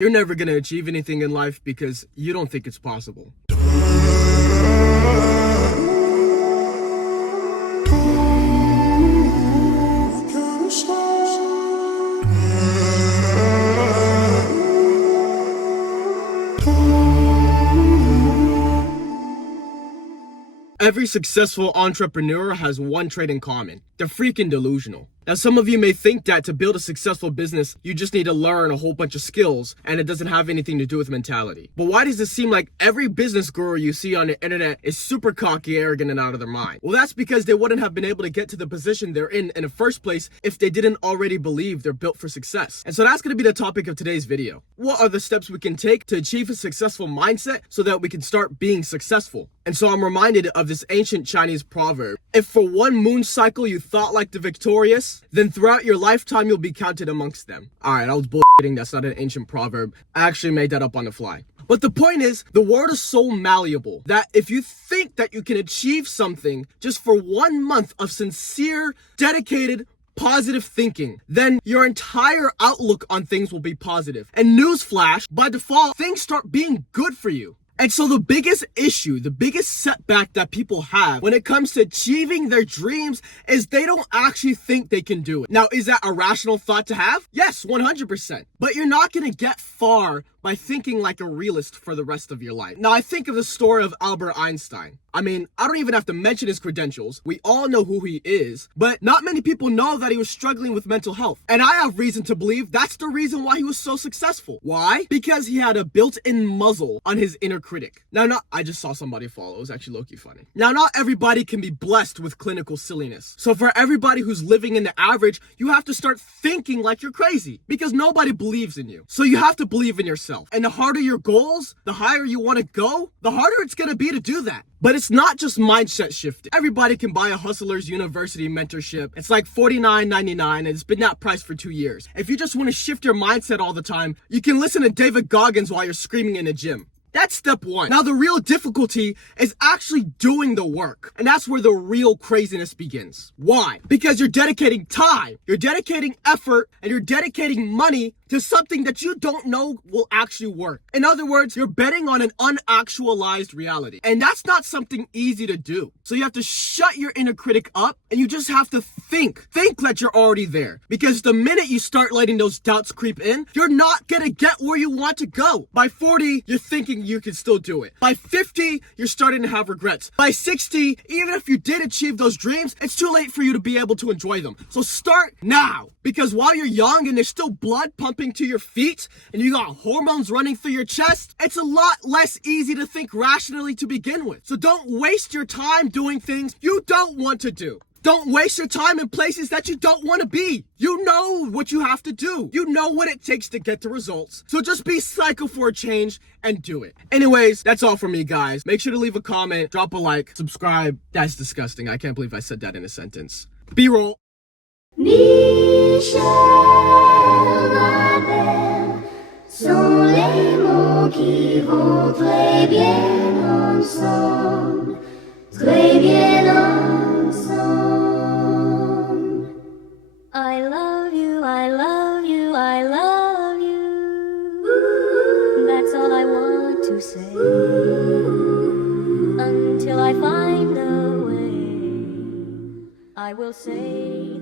You're never gonna achieve anything in life because you don't think it's possible. Every successful entrepreneur has one trait in common. They're freaking delusional. Now, some of you may think that to build a successful business, you just need to learn a whole bunch of skills and it doesn't have anything to do with mentality. But why does it seem like every business guru you see on the internet is super cocky, arrogant, and out of their mind? Well, that's because they wouldn't have been able to get to the position they're in the first place if they didn't already believe they're built for success. And so that's going to be the topic of today's video. What are the steps we can take to achieve a successful mindset so that we can start being successful? And so I'm reminded of this ancient Chinese proverb. If for one moon cycle you thought like the victorious, then throughout your lifetime you'll be counted amongst them. Alright, I was bullshitting. That's not an ancient proverb. I actually made that up on the fly. But the point is, the world is so malleable that if you think that you can achieve something just for 1 month of sincere, dedicated, positive thinking, then your entire outlook on things will be positive. And newsflash, by default, things start being good for you. And so the biggest issue, the biggest setback that people have when it comes to achieving their dreams is they don't actually think they can do it. Now, is that a rational thought to have? Yes, 100%. But you're not going to get far by thinking like a realist for the rest of your life. Now, I think of the story of Albert Einstein. I mean, I don't even have to mention his credentials. We all know who he is, but not many people know that he was struggling with mental health. And I have reason to believe that's the reason why he was so successful. Why? Because he had a built-in muzzle on his inner critic. Now, I just saw somebody fall. It was actually low-key funny. Now, not everybody can be blessed with clinical silliness. So for everybody who's living in the average, you have to start thinking like you're crazy because nobody believes in you. So you have to believe in yourself. And the harder your goals, the higher you want to go, the harder it's going to be to do that. But it's not just mindset shifting. Everybody can buy a Hustlers University mentorship. It's like $49.99 and it's been that price for 2 years. If you just want to shift your mindset all the time, you can listen to David Goggins while you're screaming in the gym. That's step one. Now, the real difficulty is actually doing the work. And that's where the real craziness begins. Why? Because you're dedicating time, you're dedicating effort, and you're dedicating money to something that you don't know will actually work. In other words, you're betting on an unactualized reality. And that's not something easy to do. So you have to shut your inner critic up and you just have to think that you're already there. Because the minute you start letting those doubts creep in, you're not gonna get where you want to go. By 40, you're thinking you can still do it. By 50, you're starting to have regrets. By 60, even if you did achieve those dreams, it's too late for you to be able to enjoy them. So start now. Because while you're young and there's still blood pumping to your feet and you got hormones running through your chest, it's a lot less easy to think rationally to begin with. So don't waste your time doing things you don't want to do. Don't waste your time in places that you don't want to be. You know what you have to do. You know what it takes to get the results. So just be psycho for a change and do it. Anyways, that's all from me, guys. Make sure to leave a comment, drop a like, subscribe. That's disgusting. I can't believe I said that in a sentence. B-roll. Michel, ma belle, sont les mots qui vont très bien ensemble, très bien ensemble. I love you, I love you, I love you. That's all I want to say until I find a way. I will say